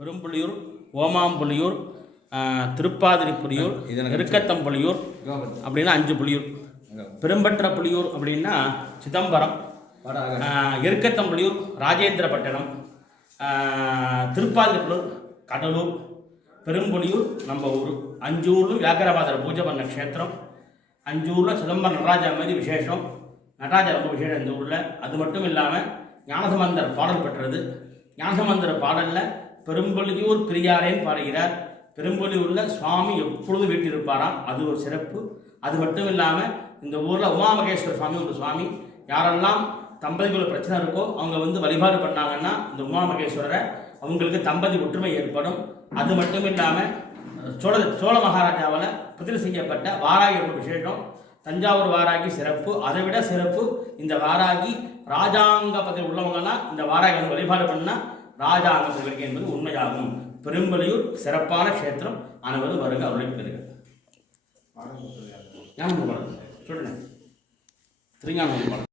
பெரும்புலியூர், ஓமாம்புலியூர், திருப்பாதிரிப்புலியூர், இருக்கத்தம்புலியூர் அப்படின்னா 5 புலியூர். பெரும்பற்ற புலியூர் அப்படின்னா சிதம்பரம், இருக்கத்தம்புலியூர் ராஜேந்திரப்பட்டினம், திருப்பாதிரிப்புலியூர் கடலூர், பெரும்புலியூர் நம்ம ஊர். 5 ஊரிலும் வியாக்கரபாதர் பூஜை பண்ண க்ஷேத்திரம். 5 ஊரில் சிதம்பரம் நடராஜர் மாதிரி விசேஷம். நடராஜர் ரொம்ப விசேஷம் இந்த ஊரில். அது மட்டும் இல்லாமல் ஞானசம்பந்தர் பாடல் பெற்றது. ஞானசம்பந்தர் பாடலில் பெரும்புலியூர் பிரியாரேன்னு பாடுகிறார். பெரும்புலியூரில் சுவாமி எப்பொழுதும் வீட்டிருப்பாராம், அது ஒரு சிறப்பு. அது மட்டும் இல்லாமல் இந்த ஊரில் உமாமகேஸ்வர சுவாமி ஒரு சுவாமி. யாரெல்லாம் தம்பதிக்குள்ள பிரச்சனை இருக்கோ அவங்க வழிபாடு பண்ணாங்கன்னா இந்த உமாமகேஸ்வரரை அவங்களுக்கு தம்பதி ஒற்றுமை ஏற்படும். அது மட்டும் இல்லாமல் சோழ மகாராஜாவால் பதிவு செய்யப்பட்ட வாராகி ஒரு விசேஷம். தஞ்சாவூர் வாராகி சிறப்பு. அதை விட சிறப்பு இந்த வாராகி ராஜாங்க பதவி உள்ளவங்கலாம் இந்த வாராகி வழிபாடு பண்ணால் ராஜாங்க பதவி என்பது உண்மையாகும். பெரும்புலியூர் சிறப்பான க்ஷேத்திரம். அனைவரும் வருக, அருளை பெறுக. ஞானம் சொல்லுங்க, திருஞானம்